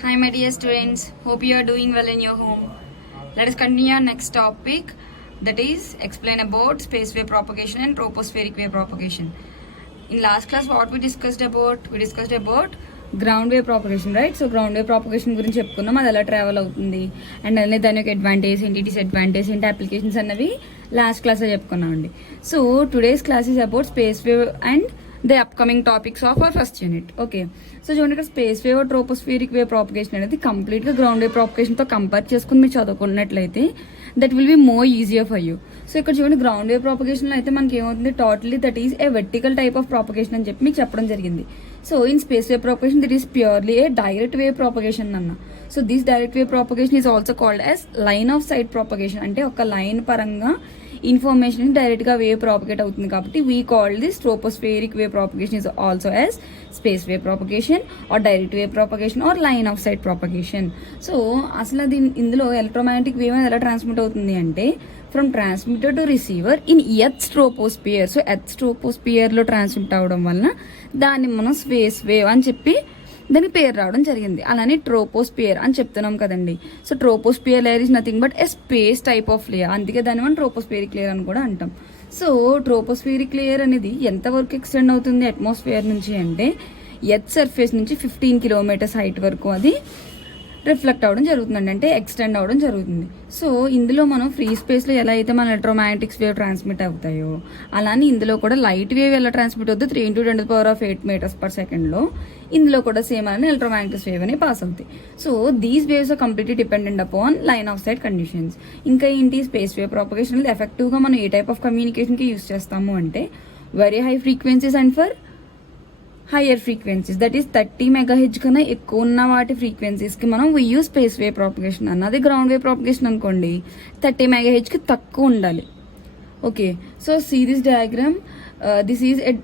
Hi my dear students, hope you are doing well in your home. Let us continue our next topic, that is explain about space wave propagation and tropospheric wave propagation. In last class what we discussed about? We discussed about ground wave propagation, right? So ground wave propagation గురించి చెప్పుకున్నాం, అది ఎలా travel అవుతుంది and అలానే దాని యొక్క advantage ఏంటి, disadvantage ఏంటి, అప్లికేషన్స్ అన్నవి లాస్ట్ క్లాస్లో చెప్పుకున్నామండి. So today's class is about space wave and the upcoming topics of our first unit. Okay, so చూడండి ఇక్కడ space wave tropospheric wave propagation అనేది కంప్లీట్గా గ్రౌండ్ వేవ్ ప్రాపగేషన్తో కంపేర్ చేసుకుని మీరు చదువుకున్నట్లయితే that will be more easier for you. So ఇక్కడ చూడండి గ్రౌండ్ వేవ్ ప్రాపగేషన్లో అయితే మనకి ఏమవుతుంది, totally that is a vertical type of propagation అని చెప్పి మీకు చెప్పడం జరిగింది. So in space wave propagation that is purely a direct wave propagation అన్న. So this direct wave propagation is also called as line of sight propagation. అంటే ఒక line పరంగా information direct గా వేవ్ ప్రాపగేట్ అవుతుంది కాబట్టి we call this tropospheric wave propagation is also as space wave propagation or direct wave propagation or line of sight propagation. So అసలు ఇందులో electromagnetic wave ఎలా transmit అవుతుంది అంటే from transmitter to receiver in earth troposphere. So earth troposphere లో transmit అవడం వలన దాన్ని మనం స్పేస్ వేవ్ అని చెప్పి దానికి పేరు రావడం జరిగింది. అలానే ట్రోపోస్పియర్ అని చెప్తున్నాం కదండి. So troposphere layer is nothing but A space type of layer, అందుకే దాన్ని మనం ట్రోపోస్పియరిక్ లేయర్ అని కూడా అంటాం. సో ట్రోపోస్పియరిక్ లేయర్ అనేది ఎంతవరకు ఎక్స్టెండ్ అవుతుంది అట్మాస్ఫియర్ నుంచి అంటే ఎర్త్ సర్ఫేస్ నుంచి 15 కిలోమీటర్స్ హైట్ వరకు అది రిఫ్లెక్ట్ అవ్వడం జరుగుతుందండి, అంటే ఎక్స్టెండ్ అవ్వడం జరుగుతుంది. సో ఇందులో మనం ఫ్రీ స్పేస్లో ఎలా అయితే మన ఎలక్ట్రోమాగ్నెటిక్స్ వేవ్ ట్రాన్స్మిట్ అవుతాయో అలానే ఇందులో కూడా లైట్ వేవ్ ఎలా ట్రాన్స్మిట్ అవుతుంది 3 × 10⁸ మీటర్స్ పర్ సెకండ్లో ఇందులో కూడా సేమ్ అని ఎలక్ట్రోమాగ్నెటిక్స్ వేవ్ అని పాస్ అవుతాయి. So these waves are completely dependent upon line of sight conditions. ఇంకా ఏంటి స్పేస్ వేవ్ ప్రాపగేషన్ అనేది ఎఫెక్టివ్గా మనం ఏ టైప్ ఆఫ్ కమ్యూనికేషన్కి యూస్ చేస్తాము అంటే very high frequencies and for higher frequencies that is 30 MHz కన్నా ఎక్కువ ఉన్న వాటి ఫ్రీక్వెన్సీస్కి మనం we use space wave propagation అన్నది. గ్రౌండ్ వేవ్ ప్రాపగేషన్ అనుకోండి 30 MHzకి తక్కువ ఉండాలి. Okay, so see this diagram, this is a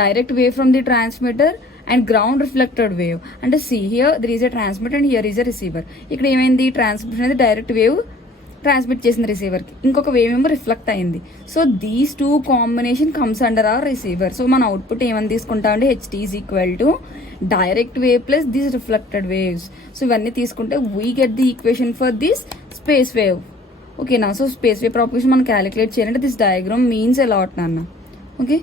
direct wave from the transmitter and ground reflected wave. అంటే see here there is a transmitter and here is a receiver. ఇక్కడ ఏమైంది, transmitter అనేది direct wave transmit చేసిన రిసీవర్కి, ఇంకొక wave ఏమో reflect అయింది. So these two combination comes under hour receiver. So మన output ఏమని తీసుకుంటామంటే HT is equal to direct wave plus these reflected waves. So ఇవన్నీ తీసుకుంటే we get the equation for this space wave. ఓకేనా, so space wave propagation మనం calculate చేయాలంటే this diagram means a lot నాన్న. Okay,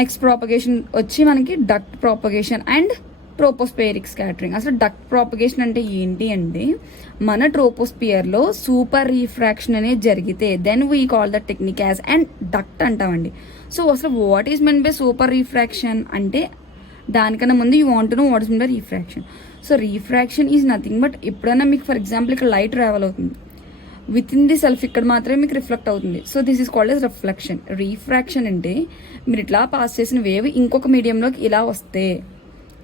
next propagation వచ్చి మనకి duct propagation and ట్రోపోస్పియరిక్ scattering. అసలు duct propagation అంటే ఏంటి అంటే మన ట్రోపోస్పియర్లో సూపర్ రీఫ్రాక్షన్ అనేది జరిగితే then we call the technique as and duct అంటామండి. సో అసలు what is mean by super refraction అంటే దానికన్నా ముందు you want to know what is mean by refraction. So refraction is nothing but ఎప్పుడైనా మీకు for example ఇక్కడ light travel అవుతుంది within the self, ఇక్కడ మాత్రమే మీకు రిఫ్లెక్ట్ అవుతుంది. So this is called as reflection. Refraction అంటే మీరు ఇట్లా పాస్ చేసిన వేవ్ ఇంకొక మీడియంలోకి ఇలా వస్తే,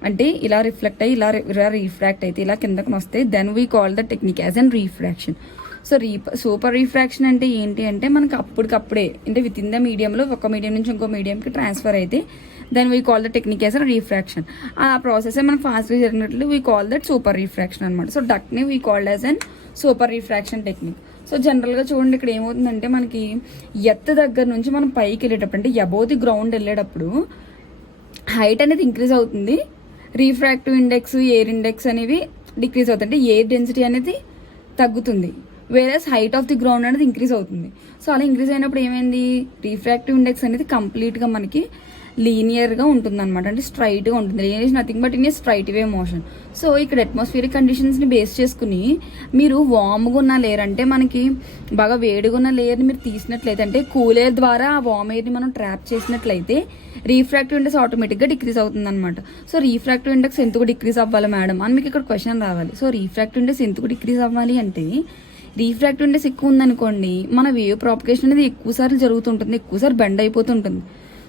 అంటే ఇలా రిఫ్లెక్ట్ అయ్యి ఇలా రిఫ్రాక్ట్ అయితే ఇలా కిందకు వస్తే then we call the technique as and refraction. So super refraction అంటే ఏంటి అంటే మనకు అప్పటికప్పుడే అంటే విత్ ఇన్ ద మీడియంలో ఒక మీడియం నుంచి ఇంకో మీడియంకి ట్రాన్స్ఫర్ అయితే then we call the technique as and refraction. ఆ ప్రాసెస్ మనకు ఫాస్ట్గా జరిగినట్లు we call that super refraction అనమాట. సో డక్ట్ని we called as and super refraction technique. So జనరల్గా చూడండి ఇక్కడ ఏమవుతుందంటే మనకి ఎత్తు దగ్గర నుంచి మనం పైకి వెళ్ళేటప్పుడు అంటే అబోవ్ ది గ్రౌండ్ వెళ్ళేటప్పుడు హైట్ అనేది ఇంక్రీజ్ అవుతుంది, రీఫ్రాక్టివ్ ఇండెక్స్, ఎయిర్ ఇండెక్స్ అనేవి డిక్రీజ్ అవుతాయి, అంటే ఎయిర్ డెన్సిటీ అనేది తగ్గుతుంది, whereas height of the ground అనేది ఇంక్రీజ్ అవుతుంది. సో అలా ఇంక్రీజ్ అయినప్పుడు ఏమైంది, రీఫ్రాక్టివ్ ఇండెక్స్ అనేది కంప్లీట్గా మనకి లీనియర్గా ఉంటుంది అనమాట, అంటే స్ట్రైట్గా ఉంటుంది. Linear is nothing but in a straight way motion. So ఇక్కడ అట్మాస్ఫియరిక్ కండిషన్స్ని బేస్ చేసుకుని మీరు వామ్గా ఉన్న లేయర్ అంటే మనకి బాగా వేడిగా ఉన్న లేయర్ని మీరు తీసినట్లయితే అంటే కూల్ ఎయిర్ ద్వారా ఆ వామ్ ఎయిర్ని మనం ట్రాప్ చేసినట్లయితే రీఫ్రాక్టివ్ ఇండెక్స్ ఆటోమేటిక్గా డిక్రీజ్ అవుతుంది అనమాట. సో రీఫ్రాక్టివ్ ఇండెక్స్ ఎందుకు డిక్రీజ్ అవ్వాలి మేడం అని మీకు ఇక్కడ క్వశ్చన్ రావాలి. సో రీఫ్రాక్టివ్ ఇండెక్స్ ఎందుకు డిక్రీజ్ అవ్వాలి అంటే రీఫ్రాక్టివ్ ఇండెక్స్ ఎక్కువ ఉందనుకోండి మన వేవ్ ప్రాపగేషన్ అనేది ఎక్కువసార్లు జరుగుతుంటుంది, ఎక్కువసార్లు బెండ్ అయిపోతుంటుంది.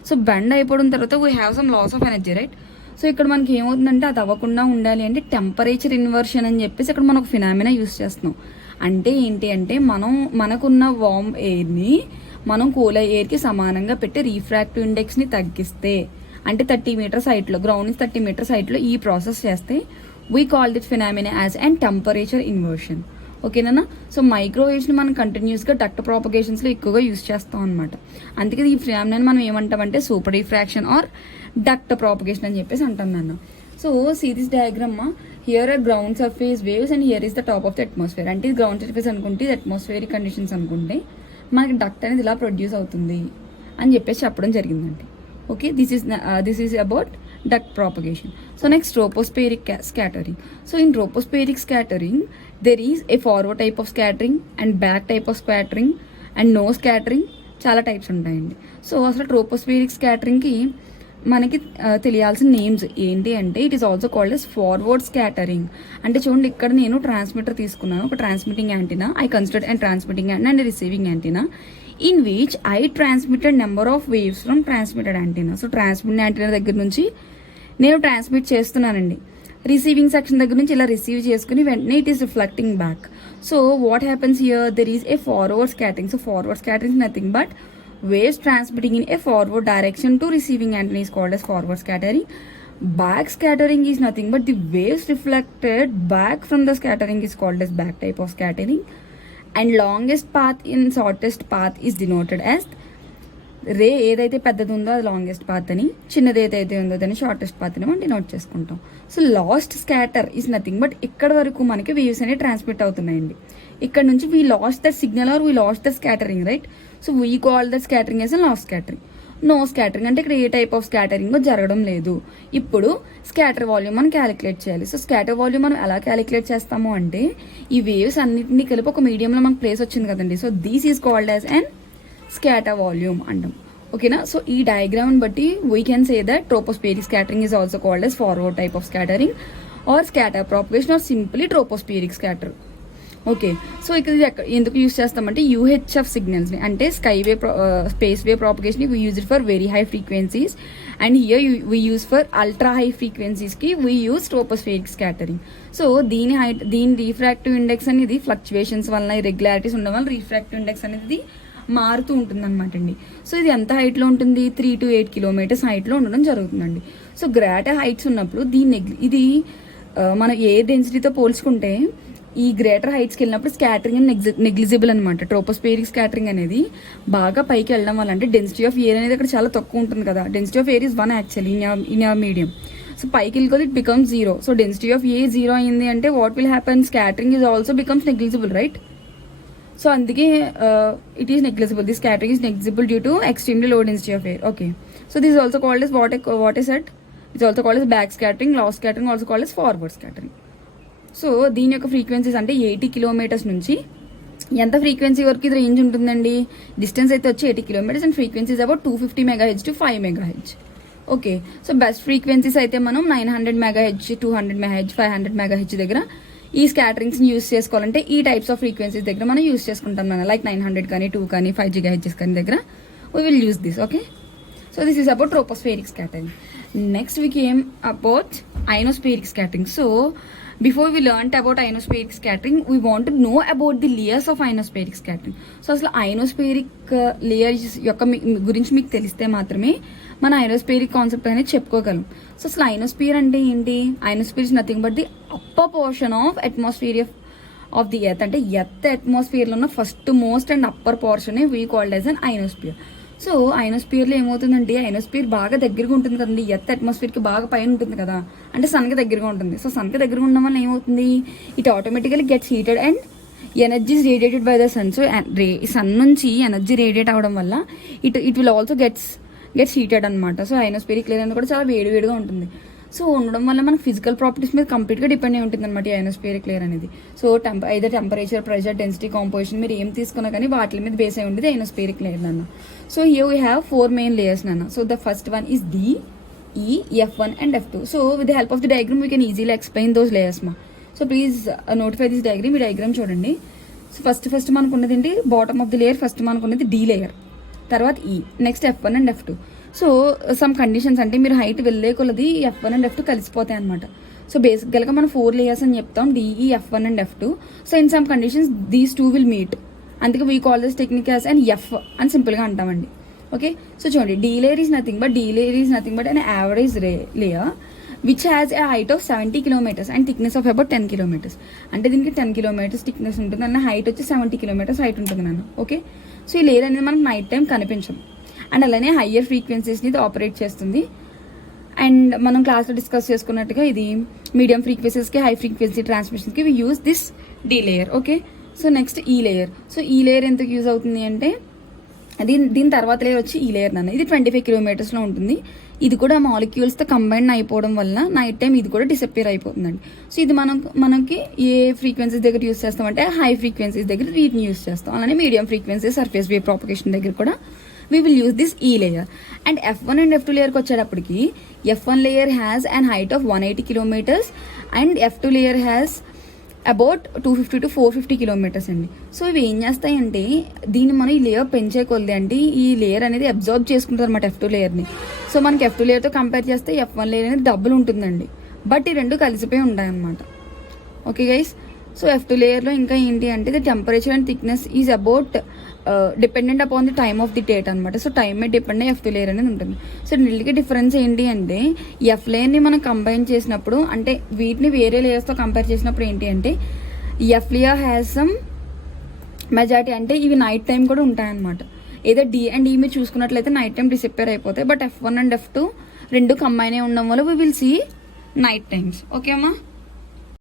సో బెండ్ అయిపోవడం తర్వాత we have some loss of energy, right. So ఇక్కడ మనకి ఏమవుతుందంటే అది అవ్వకుండా ఉండాలి అంటే టెంపరేచర్ ఇన్వర్షన్ అని చెప్పేసి ఇక్కడ మనం ఒక ఫినామినా యూస్ చేస్తున్నాం. అంటే ఏంటి అంటే మనకున్న వార్మ్ ఎయిర్ని మనం కూల్ ఎయిర్కి సమానంగా పెట్టి రీఫ్రాక్టివ్ ఇండెక్స్ని తగ్గిస్తే అంటే 30 మీటర్స్ హైట్లో గ్రౌండ్ నుంచి 30 మీటర్స్ హైట్లో ఈ ప్రాసెస్ చేస్తే we call that phenomena as and temperature inversion. ఓకేనా. సో మైక్రోవేవ్స్ని మనం కంటిన్యూస్గా డక్ట్ ప్రాపగేషన్స్లో ఎక్కువగా యూస్ చేస్తాం అనమాట. అందుకే ఈ ఫినామినాని మనం ఏమంటామంటే super refraction or duct propagation అని చెప్పేసి అంటాం నాన్న. So see this diagram, here are ground surface waves and here is the top of the atmosphere. అంటే ఇది గ్రౌండ్ సర్ఫేస్ అనుకుంటే ఇది అట్మాస్ఫియరిక్ కండిషన్స్ అనుకుంటే మనకి డక్ట్ అనేది ఇలా ప్రొడ్యూస్ అవుతుంది అని చెప్పేసి చెప్పడం జరిగిందండి. Okay, this is about duct propagation. So next, tropospheric scattering. So in tropospheric scattering there is a forward type of scattering and back type of scattering and no scattering, చాలా types ఉంటాయండి. So అసలు ట్రోపోస్ఫియరిక్ స్కాటరింగ్కి మనకి తెలియాల్సిన names ఏంటి అంటే it is also called as forward scattering. అంటే చూడండి, ఇక్కడ నేను ట్రాన్స్మిటర్ తీసుకున్నాను, ఒక transmitting antenna. I consider and transmitting antenna and receiving antenna in which I transmitted number of waves from transmitted antenna. So transmit antenna దగ్గర నుంచి నేను transmit చేస్తున్నానండి, రిసీవింగ్ సెక్షన్ దగ్గర నుంచి ఇలా రిసీవ్ చేసుకుని వెంటనే it is reflecting back. So what happens here, there is a forward scattering. So forward scattering is nothing but waves transmitting in a forward direction to receiving antenna is called as forward scattering. Back scattering is nothing but the waves reflected back from the scattering is called as back type of scattering. And longest path in shortest path is denoted as రే ఏదైతే పెద్దది ఉందో అది longest path అని, చిన్నది ఏదైతే ఉందో దాన్ని shortest path అని మనం డినోట్ చేసుకుంటాం. So lost scatter is nothing but ఇక్కడ వరకు మనకి వేవ్స్ అనేవి ట్రాన్స్మిట్ అవుతున్నాయండి. ఇక్కడ నుంచి we lost that signal or we lost the scattering, right? So we call that scattering as a lost scattering. No scattering అంటే ఇక్కడ ఏ టైప్ ఆఫ్ స్కాటరింగ్ జరగడం లేదు. ఇప్పుడు స్కాటర్ వాల్యూమ్ మనం క్యాలిక్యులేట్ చేయాలి. సో స్కాటర్ వాల్యూమ్ మనం ఎలా క్యాలిక్యులేట్ చేస్తాము అంటే ఈ వేవ్స్ అన్నింటినీ కలిపి ఒక మీడియంలో మనకు ప్లేస్ వచ్చింది కదండి. So these is called as and scatter volume అంటాం. ఓకేనా? సో ఈ డయాగ్రామ్ బట్టి we can say that tropospheric scattering is also called as forward type of scattering or scatter propagation or simply tropospheric scatter. Okay, so ఇక్కడ ఎందుకు use చేస్తామంటే UHF సిగ్నల్స్ని, అంటే sky way space way ప్రాపగేషన్కి we use it for very high frequencies and here we use for ultra high ఫ్రీక్వెన్సీస్కి we use ట్రోపోస్ఫియరిక్ scattering. So దీని refractive index అనేది fluctuations వల్ల, ఇర్రెగ్యులారిటీస్ ఉండడం వల్ల రీఫ్రాక్టివ్ ఇండెక్స్ అనేది మారుతూ ఉంటుంది అనమాట అండి. సో ఇది ఎంత హైట్లో ఉంటుంది, 3 to 8 kilometers హైట్లో ఉండడం జరుగుతుందండి. సో గ్రేటర్ హైట్స్ ఉన్నప్పుడు ఇది మనం ఏ డెన్సిటీతో పోల్చుకుంటే ఈ గ్రేటర్ హైట్స్కి వెళ్ళినప్పుడు స్కాటరింగ్ అనేది నెగ్లిజిబుల్ అనమాట. ట్రోపోస్ఫియరిక్ స్కాటరింగ్ అనేది బాగా పైకి వెళ్ళడం వల్ల, అంటే డెన్సిటీ ఆఫ్ ఎయిర్ అనేది అక్కడ చాలా తక్కువ ఉంటుంది కదా. Density of air is 1 actually in our medium. So పైకి వెళ్ళి it becomes 0. So density of air 0 అయింది అంటే what will happen, scattering is also becomes negligible, right? So అందుకే it is negligible, the scattering is negligible due to extremely low density of air. Okay, so this also called as what is set, it's also called as back scattering, last scattering also called as forward scattering. So దీని యొక్క frequencies అంటే 80 kilometers నుంచి ఎంత frequency వరకు ఇది range ఉంటుందండి, distance అయితే వచ్చి 80 kilometers and frequencies about 250 MHz to 5 MHz. Okay, so best frequencies అయితే మనం 900 MHz, 200 MHz, 500 MHz దగ్గర ఈ స్కాటరింగ్స్ని యూస్ చేసుకోవాలంటే ఈ టైప్స్ ఆఫ్ ఫ్రీక్వెన్సీస్ దగ్గర మనం యూస్ చేసుకుంటాం మనం, లైక్ 900 కానీ 2 కానీ 5 GHz కానీ దగ్గర we will use this. Okay, so this is about tropospheric scattering. Next we came about ionospheric scattering. So before we learnt about ionospheric scattering, we want to know about the layers of ionospheric scattering. So అసలు ionospheric layers యొక్క గురించి మీకు తెలిస్తే మాత్రమే మన ionospheric concept అనేది చెప్పుకోగలం. So అసలు ionosphere అంటే ఏంటి? ionosphere is nothing but the upper portion of atmosphere of the earth. అంటే ఎర్త్ అట్మాస్ఫియర్లో ఉన్న first most and upper portion we called as an ionosphere. So ionosphereలో ఏమవుతుందంటే, ionosphere బాగా దగ్గరగా ఉంటుంది కదండి, ఎర్త్ అట్మాస్ఫియర్కి బాగా పైన ఉంటుంది కదా, అంటే సన్కి దగ్గరగా ఉంటుంది. సో సన్కి దగ్గరగా ఉండడం వల్ల ఏమవుతుంది, it automatically gets heated and energy is radiated by the sun. So sun నుంచి ఎనర్జీ రేడియేట్ అవ్వడం వల్ల it will also gets heated అనమాట. సో ionospheric లేయర్ అనేది కూడా చాలా వేడివేడిగా ఉంటుంది. సో ఉండడం వల్ల మనకు ఫిజికల్ ప్రాపర్టీస్ మీద కంప్లీట్గా డిపెండ్ అయి ఉంటుంది అనమాట ఈ ionospheric లేయర్ అనేది. So either temperature, pressure, density, composition మీరు ఏం తీసుకున్నా కానీ వాటి మీద బేస్ అయి ఉంటుంది ionospheric లేయర్ నాన్న. So here we have 4 main layers నాన్న. So the first one is D, E, F1 and F2. So with the help of the diagram we can easily explain those layers మా. So please notify this diagram. ఈ diagram చూడండి. So first మనకున్నది ఏంటి, bottom of the layer first మనకున్నది D layer, తర్వాత E, next F1 and F2. So some conditions అంటే మీరు height వెళ్ళే కొలది F1 and F2 కలిసిపోతాయి అనమాట. సో బేసిక్గా మనం 4 layers అని చెప్తాం, DE, F1 and F2. So in some conditions these 2 will meet, అందుకే we call this technique as and F అని సింపుల్గా అంటామండి. ఓకే, సో చూడండి, D layer is nothing but an average layer which has a height of 70 kilometers and thickness of about 10 kilometers. అంటే దీనికి 10 kilometers thickness ఉంటుంది అన్న, height వచ్చి 70 kilometers height ఉంటుంది నాన్న. ఓకే, సో ఈ లేయర్ అనేది మనకు నైట్ టైం కనిపించం అండ్ అలానే హయ్యర్ ఫ్రీక్వెన్సీస్ని ఇది ఆపరేట్ చేస్తుంది అండ్ మనం క్లాస్లో డిస్కస్ చేసుకున్నట్టుగా ఇది మీడియం ఫ్రీక్వెన్సీస్కి హై ఫ్రీక్వెన్సీ ట్రాన్స్మిషన్స్కి we use this D layer. Okay, so next ఈ లేయర్. సో ఈ లేయర్ ఎందుకు యూజ్ అవుతుంది అంటే దీని తర్వాత లేయర్ వచ్చి ఈ లేయర్ నాన్న. ఇది 25 కిలోమీటర్స్లో ఉంటుంది. ఇది కూడా మాలిక్యూల్స్తో కంబైన్ అయిపోవడం వల్ల నైట్ టైం ఇది కూడా డిసప్పియర్ అయిపోతుందండి. సో ఇది మనకి ఏ ఫ్రీక్వెన్సీస్ దగ్గర యూస్ చేస్తామంటే హై ఫ్రీక్వెన్సీస్ దగ్గర వీటిని యూస్ చేస్తాం. అలానే medium frequency surface wave propagation దగ్గర కూడా we will use this E layer. And F1 and F2 layer వచ్చేటప్పటికి F1 layer has an height of 180 kilometers and F2 layer has about 250 to 450 kilometers అండి. So ఇవి ఏం చేస్తాయంటే దీన్ని మనం ఈ లేయర్ పెంచే కొద్ది అంటే ఈ లేయర్ అనేది అబ్జార్బ్ చేసుకుంటారు అనమాట F2 లేయర్ని. సో మనకి F2 లేయర్తో కంపేర్ చేస్తే F1 లేయర్ అనేది డబుల్ ఉంటుందండి. బట్ ఈ రెండు కలిసిపోయి ఉంటాయన్నమాట. ఓకే గైస్, సో F2 లేయర్లో ఇంకా ఏంటి అంటే the temperature and thickness is about dependent upon the time of the date అనమాట. సో టైం మీద డిపెండ్ అయ్యి F2 లేయర్ అనేది ఉంటుంది. సో రెండింటికి డిఫరెన్స్ ఏంటి అంటే F లేయర్ని మనం కంబైన్ చేసినప్పుడు అంటే వీటిని వేరే లేయర్స్తో కంపేర్ చేసినప్పుడు ఏంటి అంటే F layer has some majority అంటే ఇవి నైట్ టైం కూడా ఉంటాయన్నమాట. ఏదో డి అండ్ ఈ మీరు చూసుకున్నట్లయితే నైట్ టైం డిసప్పేర్ అయిపోతాయి. బట్ F1 అండ్ F2 రెండు కంబైన్ అయి ఉండడం వల్ల we will see night times. Okay అమ్మా.